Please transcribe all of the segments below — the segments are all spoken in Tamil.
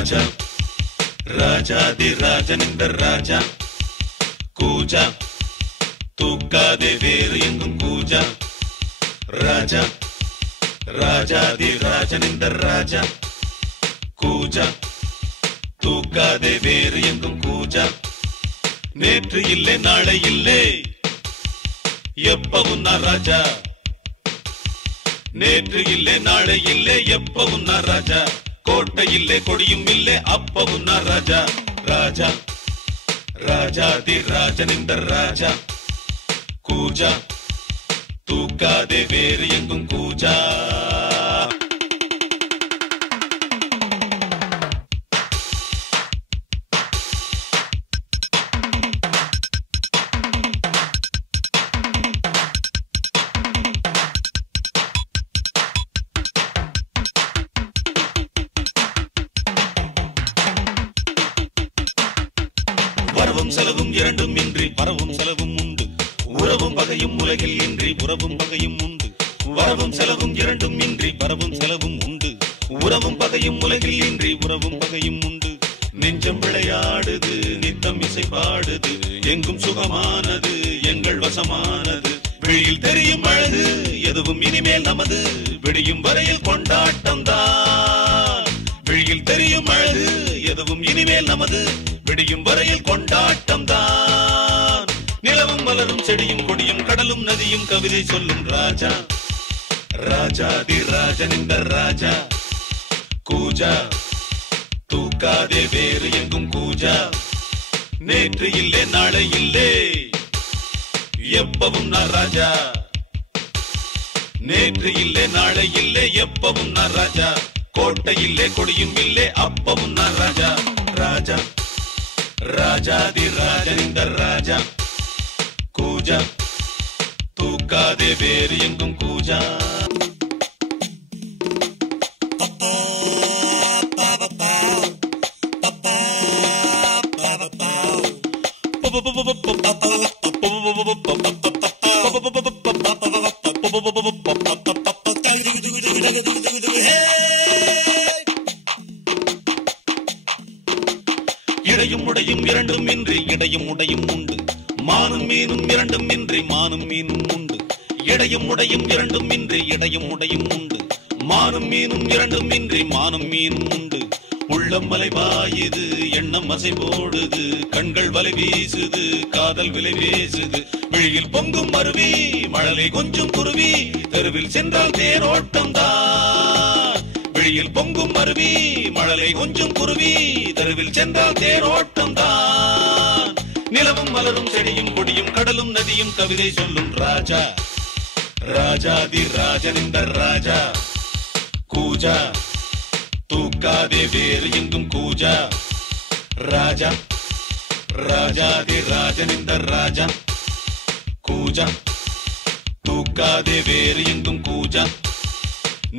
ராஜா ராஜாதி ராஜனிந்த ராஜா கூஜா தூக்காதே வேறு எங்கும் கூஜா ராஜா ராஜாதி ராஜனிந்த ராஜா கூஜா தூக்காதே வேறு எங்கும் கூஜா நேற்று இல்லை நாளை இல்லை எப்பவும் நான் ராஜா நேற்று இல்லை நாளை இல்லை எப்பவும் நான் ராஜா கோட்டை இல்லை கொடியும் இல்லை அப்பவும் நான் ராஜா ராஜா ராஜாதி ராஜனிந்த ராஜா கூஜா தூக்காதே வேறு எங்கும் கூஜா வரவும் செலவும் இரண்டும் இன்றி வரவும் செலவும் உண்டு உறவும் பகையும் உலகில் இன்றி உறவும் பகையும் உண்டு வரவும் செலவும் இரண்டும் இன்றி வரவும் செலவும் உண்டு உறவும் பகையும் உலகில் இன்றி உறவும் பகையும் உண்டு நெஞ்சம் விளையாடுது நித்தம் இசை பாடுது எங்கும் சுகமானது எங்கள் வசமானது வெளியில் தெரியும் அழகு எதுவும் இனிமேல் நமது விடியும் வரையில் கொண்டாட்டம் தான் வெளியில் தெரியும் அழகு எதுவும் இனிமேல் நமது விடியும் வரையில் கொண்டாட்டம் தான் நிலவும் மலரும் செடியும் கொடியும் கடலும் நதியும் கவிதை சொல்லும் ராஜா ராஜாதி ராஜனிந்த ராஜா கூஜா தூக்காதே வேறு எங்கும் கூஜா நேற்று இல்லை நாளை இல்லை எப்பவும் நான் ராஜா நேற்று இல்லை நாளை இல்லை எப்பவும் நான் ராஜா கோட்டை இல்லை கொடியும் இல்லை அப்பவும் நான் ராஜா ராஜா ராஜாதி ராஜனிந்த ராஜா கூஜா தூக்காதே வேறு எங்கும் கூஜா இடையும் உடையும் இரண்டும் இன்றி இடையும் உடையும் உண்டு மானும் மீனும் இரண்டும் இன்றி மானும் மீனும் உண்டு இடையும் உடையும் இரண்டும் இன்றி இடையும் உடையும் உண்டு மானும் மீனும் இரண்டும் இன்றி மானும் மீனும் உண்டு உள்ளம் மலை பாயுது எண்ணம் அசை போடுது கண்கள் வலை வீசுது காதல் விலை வீசுது விழியில் பொங்கும் அருவி மழலை கொஞ்சம் குருவி தெருவில் சென்றால் தேரோட்டம் தான் விழியில் பொங்கும் அருவி மழலை கொஞ்சம் குருவி தெருவில் சென்றால் தேரோட்டம் தான் நிலவும் மலரும் செடியும் கொடியும் கடலும் நதியும் கவிதை சொல்லும் ராஜா ராஜாதி ராஜனிந்த ராஜா கூஜா தூக்காதே வேறு எங்கும் கூஜா ராஜா ராஜாதி ராஜனிந்த ராஜா கூஜா தூக்காதே வேறு எங்கும் கூஜா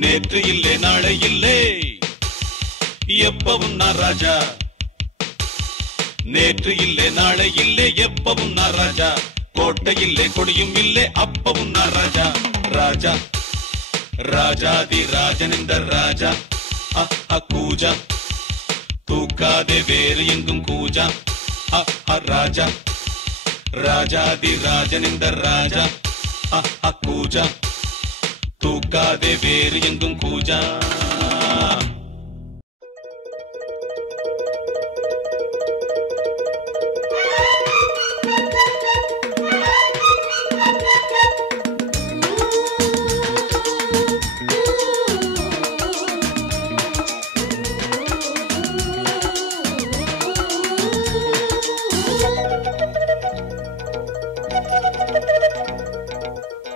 நேற்று இல்லை நாளை இல்லை எப்பவும் நான் ராஜா நேற்று இல்லை நாளை இல்லை எப்பவும் நான் ராஜா கோட்டை இல்லை கொடியும் இல்லை அப்பவும் நான் ராஜா ராஜா ராஜாதி ராஜனிந்த ராஜா கூஜா தூக்காதே வேறு எங்கும் கூஜா ராஜா ராஜாதி ராஜனிந்த ராஜா கூஜா தூக்காதே வேறு எங்கும் கூஜா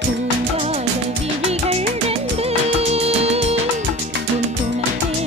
தூங்காத விழிகள் ரெண்டு உன் துணை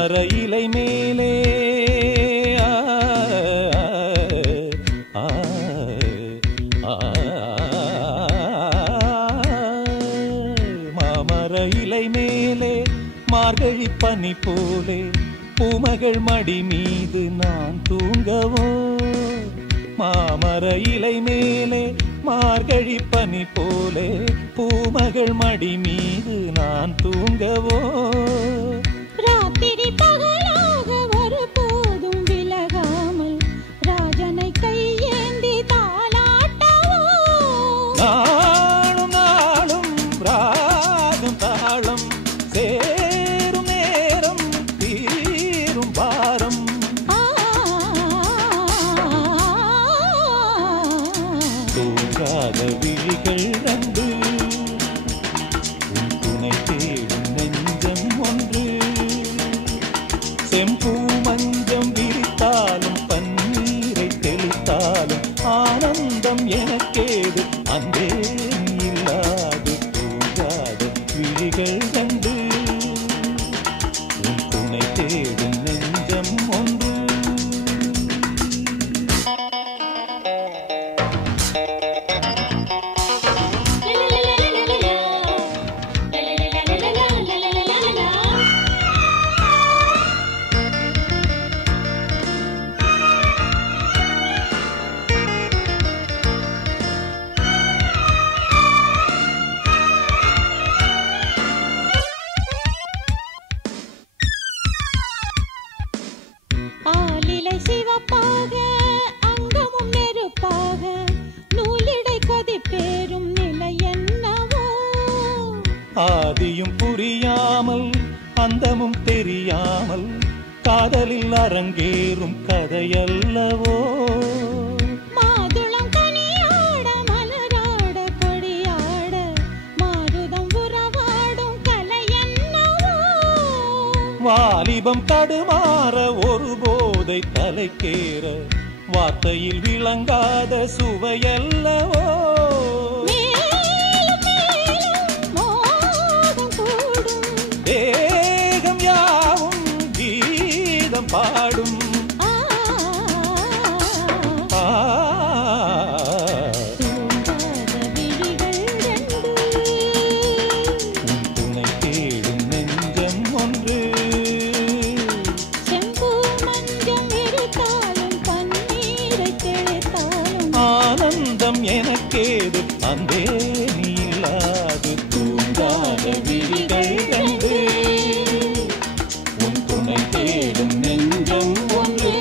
மாமர இலை மேலே மாமர இலை மேலே மார்கழி பனி போலே பூமகள் மடி மீது நான் தூங்கவோ மாமர இலை மேலே மார்கழி பனி போலே பூமகள் மடி மீது நான் தூங்கவோ ராத்திரி பகலாக ஒரு போதும் விலகாமல் ராஜனை கையேந்தி தாளாட்டவோ நாளும் நாளும் ராகம் தாளம் சேரும் நேரம் தீரும் பாரம் தூங்காத விழிகள் ரெண்டு உன் துணை தேடும் நெஞ்சம் ஒன்று செம்பூ மஞ்சம் விரித்தாலும் பன்னீரை தெளித்தாலும் ஆனந்தம் எனக்கேது அன்பே இல்லாது தூங்காத விழிகள் ரெண்டு உன் துணை தேடும் நெஞ்சம் ஒன்று ஆலிலை சிவப்பாக அங்கமும் நெருப்பாக நூலிடை கொதிப்பேறும் நிலை என்னவோ ஆதியும் புரியாமல் அந்தமும் தெரியாமல் காதலில் அரங்கேறும் கதையல்லவோ மாதுளம் கனியாட மலராட கொடியாட மாருதம் உறவாடும் கலை என்னவோ வாலிபம் தடுமாற ஒரு போதை தலைக்கேற வார்த்தையில் விளங்காத சுவையல்லவோ மேலும் மேலும் மோகம் கூடும் தேகம் யாவும் கீதம் பாடும் தூங்காத விழிகள் ரெண்டு உன் துணை தேடும் நெஞ்சம் ஒன்று செம்பூ மஞ்சம் விரித்தாலும் பன்னீரை தெளித்தாலும் ஆனந்தம் எனக்கேது அன்பே நீ இல்லாது தூங்காத விழிகள் ரெண்டு உன் துணை தேடும் நெஞ்சம் ஒன்று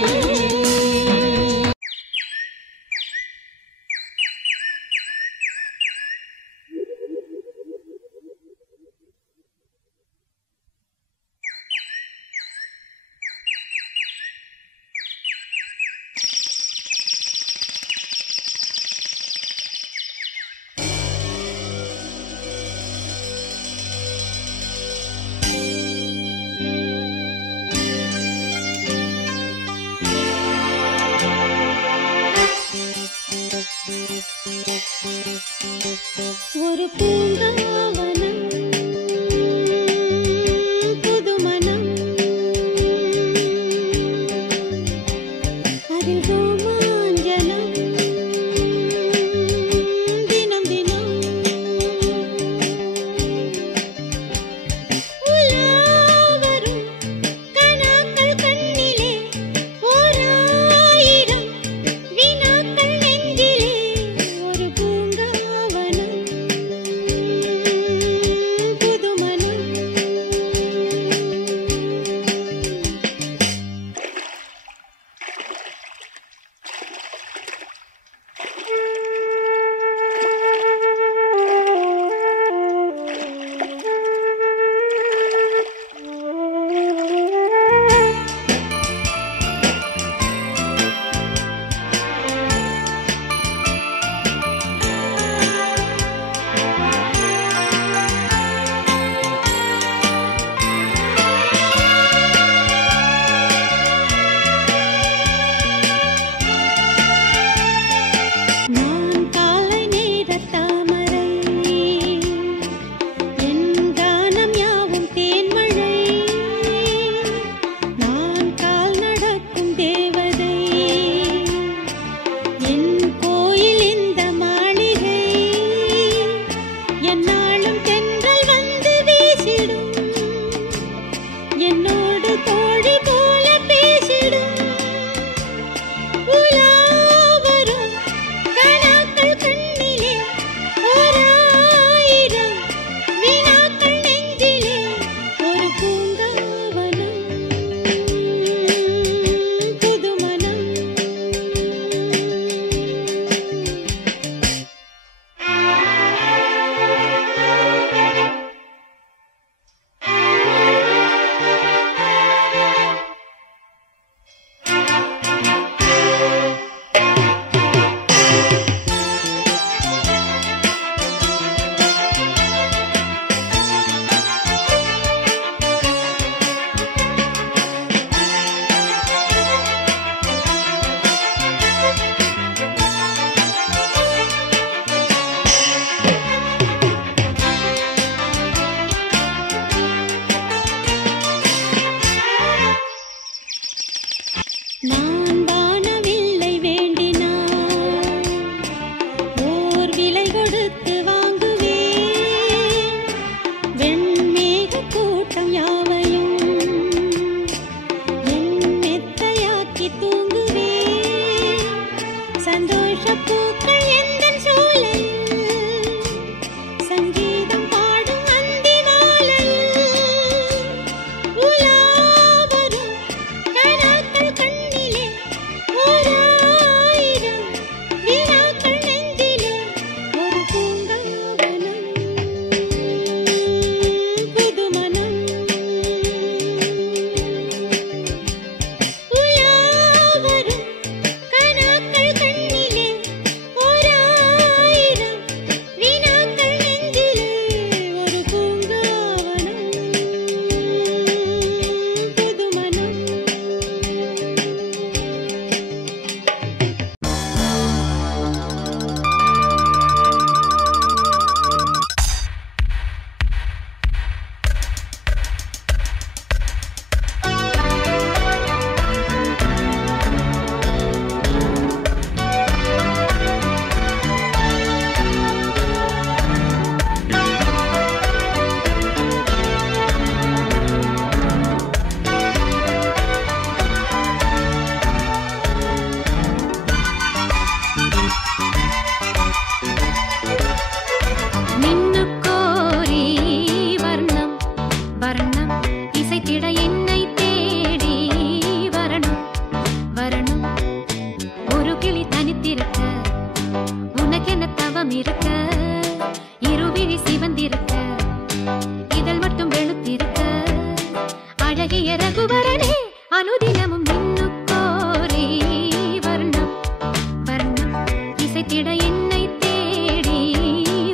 இசைத்திட என்னை தேடி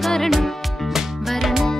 வரணும் வரணும்.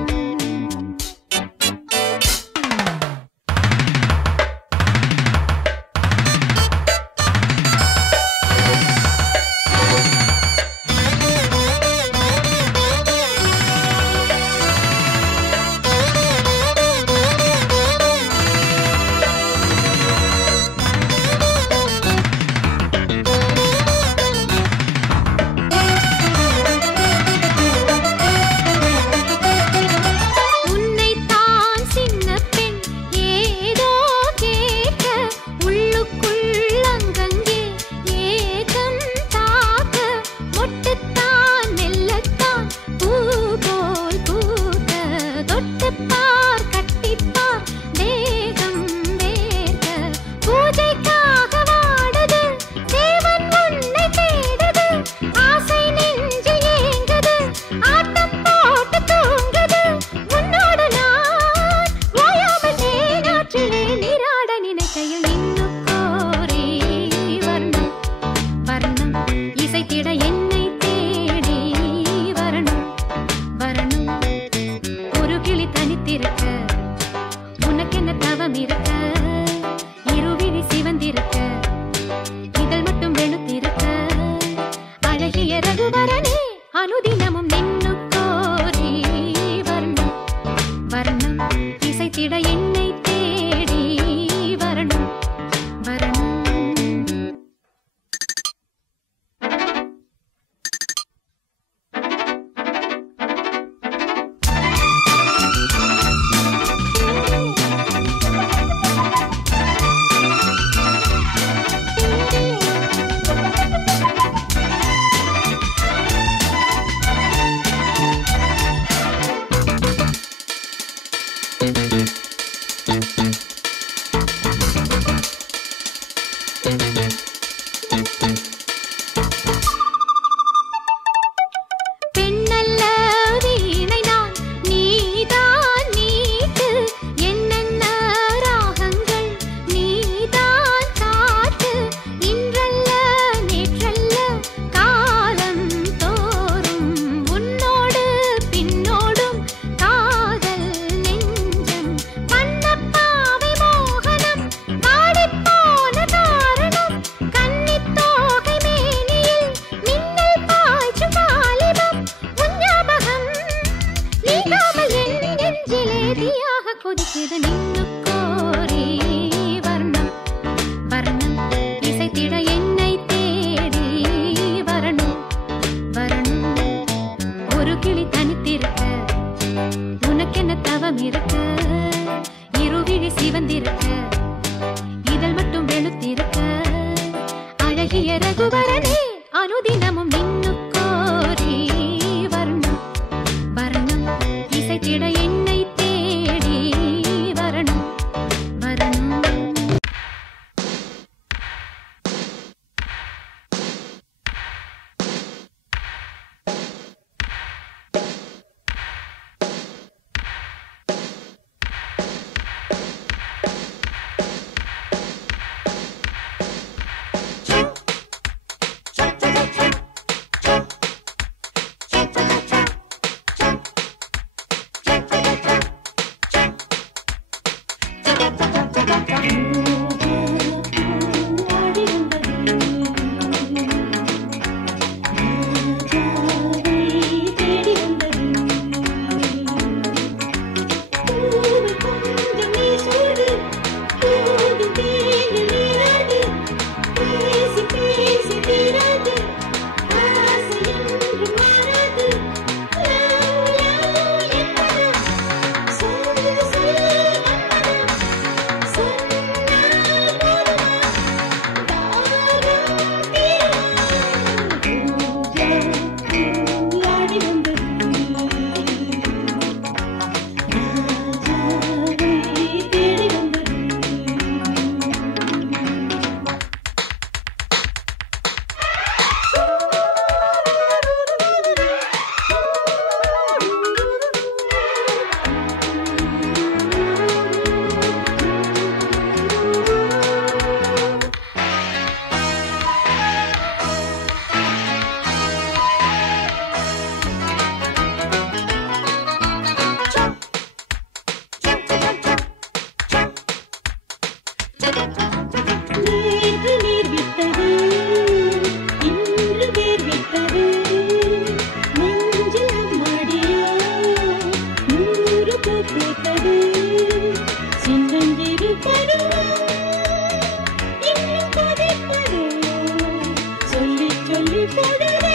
சொல்லி பொழுதே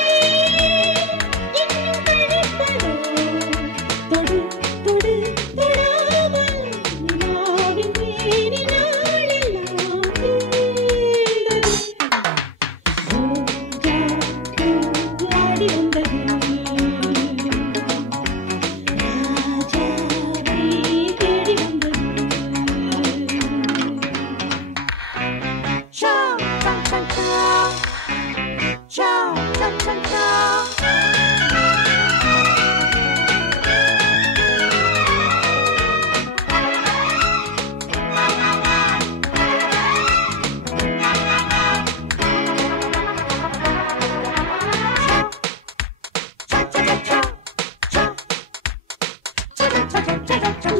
இன்னும் கழித்ததோ தொடு தொடு தொடாமல் நிலாவின் மேனி நாளெல்லாம் வீழ்ந்தது. ரோஜா பூ ஆடி வந்தது ராஜாவை தேடி வந்தது. Ciao, ciao, ciao, ciao. Ciao, ciao, ciao, ciao.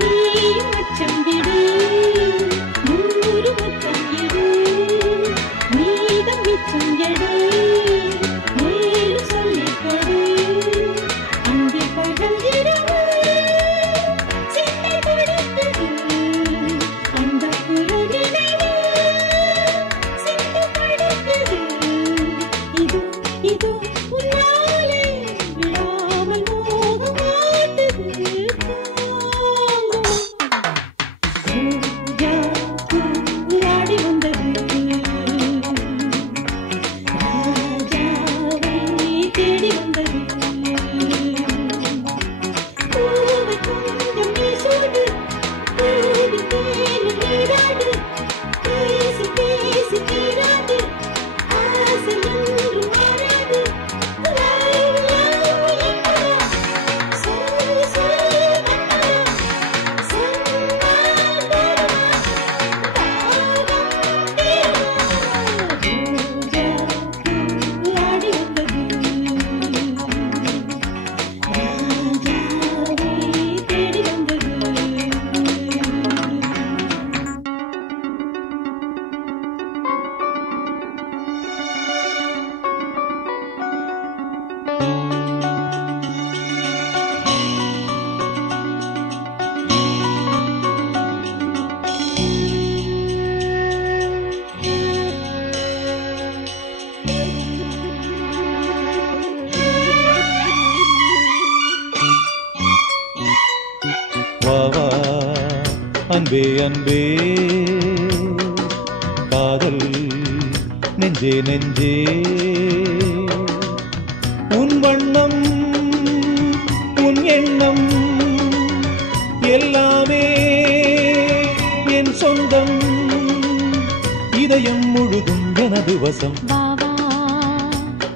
நீயும் அச்சம் விடு, நூறு முத்தம் எடு, மீதம் மிச்சம் எடு, மேலும் சொல்லிக் கொடு. அங்கே பழம் இரவு சிந்தை கொடுத்தது, அந்த புறநினைவு சிந்து படுத்தது. இது இது உன்னாலே விடாமல் மோகம் ஆட்டுது. ரோஜா பூ ஆடி வந்தது ராஜாவை தேடி வந்தது. பூவை கொஞ்சம் நீ சூடு, பூவின் தேனில் நீராடு, பேசி பேசி தீராது, ஆசை என்றும் மாறாது. லவ் லவ் சொல் சொல் வா வா அன்பே அன்பே காதல் நெஞ்சே நெஞ்சே உன் வண்ணம் உன் எண்ணம் எல்லாமே என் சொந்தம் இதயம் முழுதும் எனது வசம். வா வா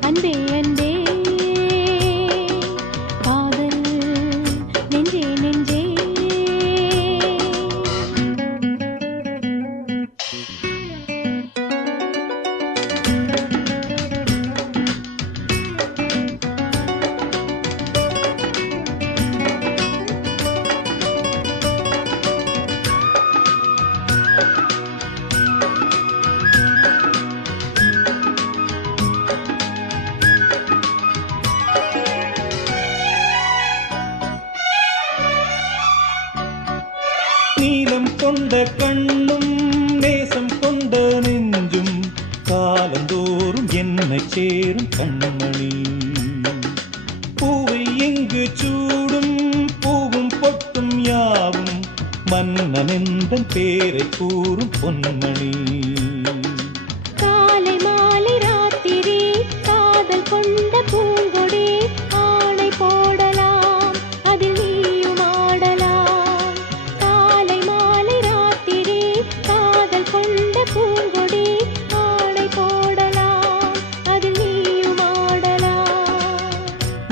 அன்பே அன்பே காதல் நெஞ்சே நெஞ்சே. நீலம் கொண்ட கண்ணும் நேசம் கொண்ட நெஞ்சும் காலந்தோறும் என்னை சேரும் கண்மணி. பூவை எங்கு சூடும் பூவும் பொட்டும் யாவும் மன்னனெந்தன் பேரை கூறும் பொன்மணி. காலை மாலை ராத்திரி காதல் கொண்ட பூங்கொடி ஆணை போடலாம் அதில் நீயும் ஆடலாம். காலை மாலை ராத்திரி காதல் கொண்ட பூங்கொடி ஆணை போடலாம் அதில் நீயும் ஆடலாம்.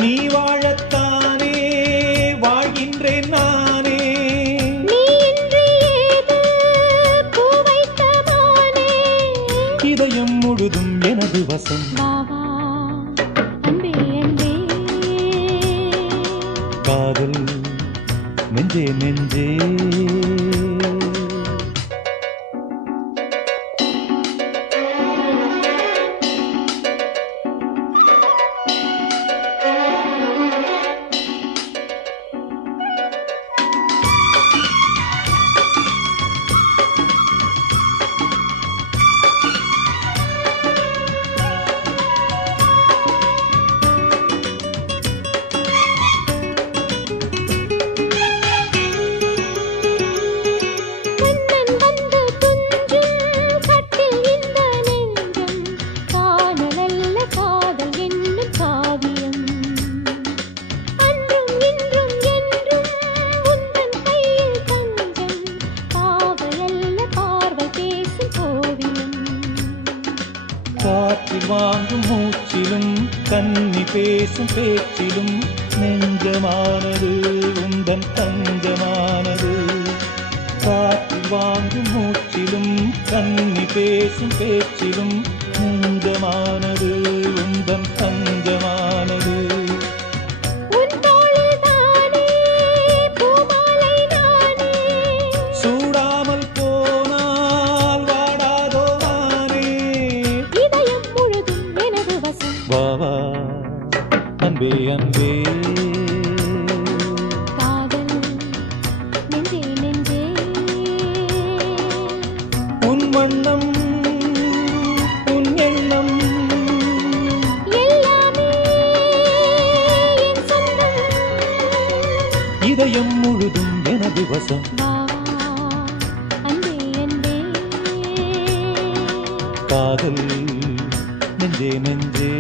நீ வாழத்தானே வாழ்கின்றேன் நானே. நீ இன்றி ஏது பூ வைத்த மானே கன்னி பேசும் பேச்சிலும் நெஞ்சமானது உந்தன் தஞ்சமானது. காற்றில் வாங்கும் மூச்சிலும் கன்னி பேசும் பேச்சிலும் நெஞ்சமானது உந்தன் தஞ்சமானது. சூடாமல் போனால் வாடாதோ வானே. வா வா அன்பே அன்பே. உன் வண்ணம் உன் எண்ணம் இதயம் முழுதும் எனது வசம். காதல் நெஞ்சே நெஞ்சே.